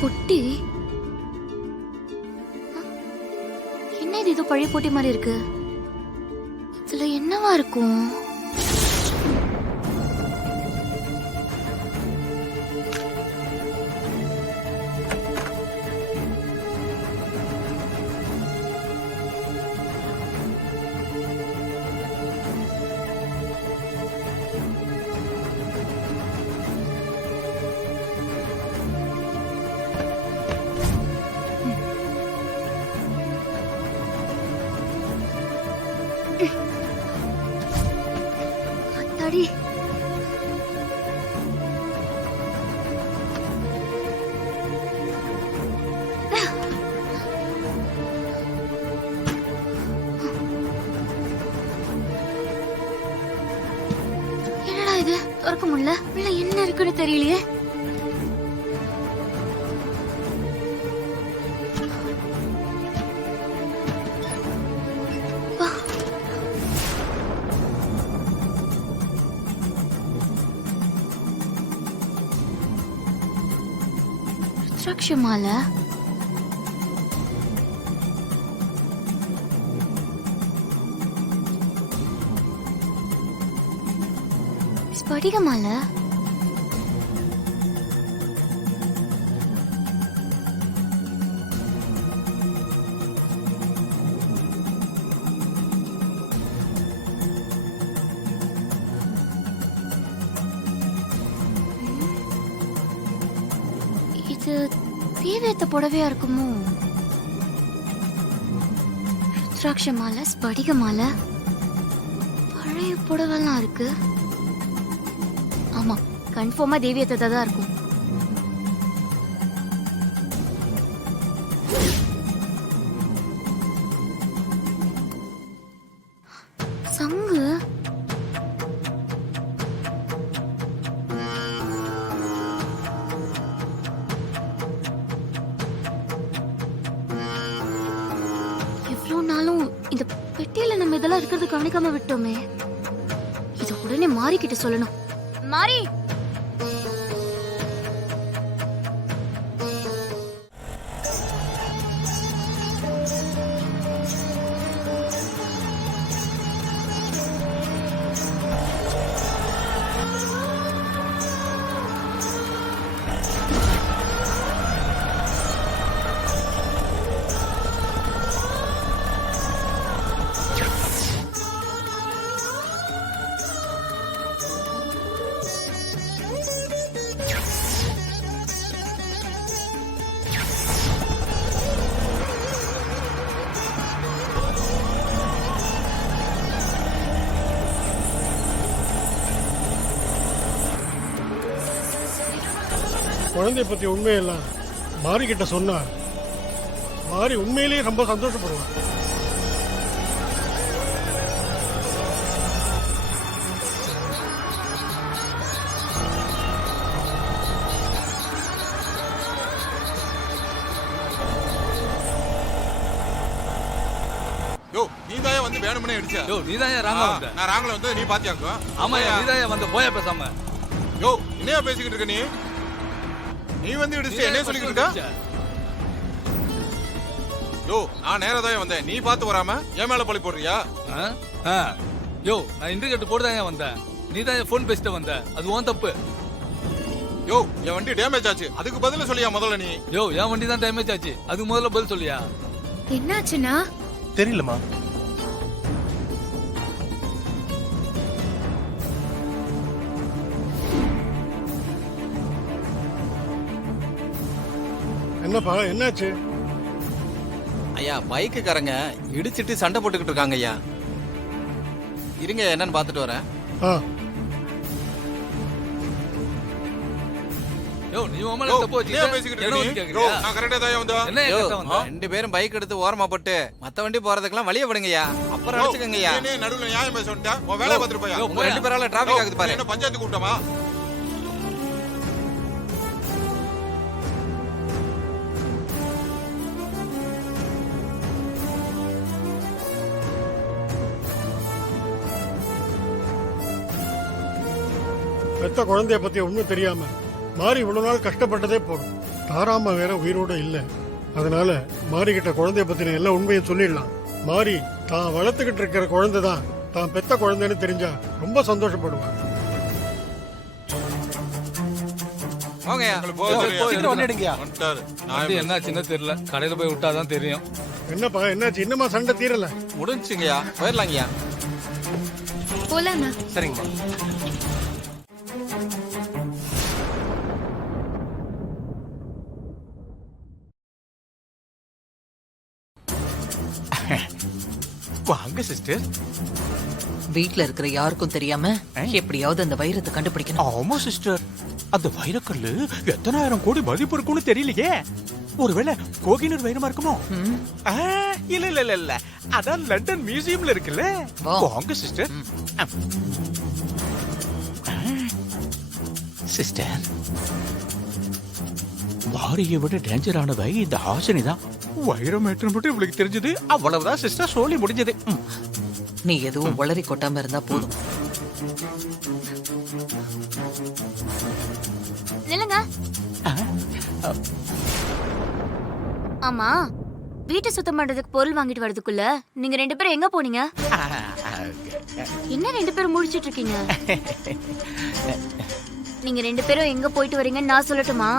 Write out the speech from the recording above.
பொட்டி என்ன இது? ஏதோ பழைய பொட்டி மாதிரி இருக்கு. இதுல என்னவா இருக்கும்? அத்தாடி, என்னடா இது? திறக்க முடியல. உள்ள என்ன இருக்குன்னு தெரியலையே. ருத்ராட்ச மாலை. ஸ்படிக மாலை. இது தேவையத்த புடவையா இருக்குமோ? ருத்ராட்ச மாலை, ஸ்படிக மாலை, பழைய புடவெல்லாம் இருக்கு. ஆமா, கன்ஃபார்மா தேவியத்தை தான் இருக்கும். சங்கு. இவ்வளவு நாளும் இந்த பெட்டியில நம்ம இதெல்லாம் இருக்கிறது கவனிக்காம விட்டோமே. இத உடனே மாறிக்கிட்ட சொல்லணும். மாறி, குழந்தைய பத்தி உண்மையெல்லாம் மாரி கிட்ட சொன்னா மாரி உண்மையிலேயே ரொம்ப சந்தோஷப்படுவான். யோ, நீதாயா வந்து வேணும்னே அடிச்சா? யோ, நீதாயா ராங்கா வந்த? நான் ராங்கல வந்து நீ பாத்தியாக்கோ? ஆமாயா, நீதாயா வந்து போயா பேசாம. யோ, என்னையா பேசிக்கிட்டு இருக்க நீ? நீ வந்து இடிச்சு என்ன சொல்லிக்கிட்டு இருக்க? யோ, நான் நேரதாயா வந்தேன். நீ பாத்து வராம என் மேல பழி போடுறியா? யோ, நான் இன்டர்கேட் போடுதாயா வந்தேன். நீதாயா போன் பேசிட்டு வந்த. அது உன் தப்பு. யோ, என் வண்டி டேமேஜ் ஆச்சு. அதுக்கு பதில சொல்லியா முதல்ல நீ? யோ, என் வண்டி தான் டேமேஜ் ஆச்சு. அதுக்கு முதல்ல பதில் சொல்லியா? என்னாச்சுன்னா? தெரியலமா. என்னப்பா, என்னாச்சு? ஐயா, பைக்குக்காரங்க இடிச்சிட்டு சண்டை போட்டுக்கிட்டு இருக்காங்க ஐயா. இருங்க, என்னன்னு பாத்துட்டு வரேன். யோ, நீ உமல தப்பு வச்சிட்ட. பேசிக்கிட்டு இருக்க நீ? யோ, நான் கரெக்ட்டா தான் வந்தேன். என்ன கரெக்ட்டா வந்த? ரெண்டு பேரும் பைக் எடுத்து ஓரமா போட்டு மத்த வண்டி போறதுக்கெல்லாம் வழிய விடுங்கய்யா. அப்புறம் அடிச்சுக்கங்கய்யா. நீ நடுவுல நியாயம் பேச வந்துட்ட. உன் வேலைய பாத்துட்டு போயா. உங்க ரெண்டு பேரால டிராபிக் ஆகுது பாரு. என்ன பஞ்சாயத்து கூட்டமா? பெத்த குழந்தைய பத்தி ஒண்ணும் தெரியாம மாறி இவ்வளவு நாள் கஷ்டப்பட்டதே போதும். தாராமா வேற உயிரோட இல்லை. அதனால மாரிக்கிட்ட குழந்தைய பத்தின எல்லா உண்மையும் சொல்லிடலாம். மாரி தான் வளர்த்துக்கிட்டு இருக்கிற குழந்தை தான் தான் பெத்த குழந்தைன்னு தெரிஞ்சா ரொம்ப சந்தோஷப்படுவான். வாங்கய்யா. உங்களுக்கு போக தெரியும். சீக்கிரம் வந்துடுங்கய்யா. வந்துட்டாரு. அது என்னாச்சுன்னு தெரியல, கடையில போய் விட்டாதான் தெரியும். என்னப்பா என்னாச்சு? இன்னமா சண்டை தீரல? முடிஞ்சுங்கய்யா, போயிடலாங்கய்யா. போலாண்ணா. சரிங்கம்மா. வாங்க சிஸ்டர். வீட்ல இருக்கிற யாருக்கும் தெரியாம எப்படியாவது அந்த வைரத்தை கண்டுபிடிக்கணும். ஆமா சிஸ்டர், அந்த வைரக்கல்லு எத்தனாயிரம் கோடி மதிப்பு இருக்கும்னு தெரியலையே. ஒருவேளை கோகினூர் வைரமா இருக்குமோ? ஆ, இல்ல இல்ல இல்ல இல்ல, அதான் லண்டன் மியூசியம்ல இருக்குல்ல. வா. வாங்க சிஸ்டர். சிஸ்டர், மாரியை விட டேஞ்சரானவை இந்த ஹாசினி தான். வைரம் ஏற்றம் மட்டும் இவளுக்கு தெரிஞ்சது, அவ்வளவுதான் சிஸ்டர், சொல்லி முடிஞ்சது. நீ எதுவும் உளறி கொட்டாம இருந்தா போதும். நில்லுங்க. ஆமா, வீட்டை சுத்தம் பண்றதுக்கு பொருள் வாங்கிட்டு வரதுக்குள்ள நீங்க 2 பேரும் எங்க போனீங்க? என்ன 2 பேரும் முடிச்சிட்டு இருக்கீங்க? நீங்க 2 பேரும் எங்க போயிட்டு வரீங்கன்னு நான் சொல்லட்டுமா?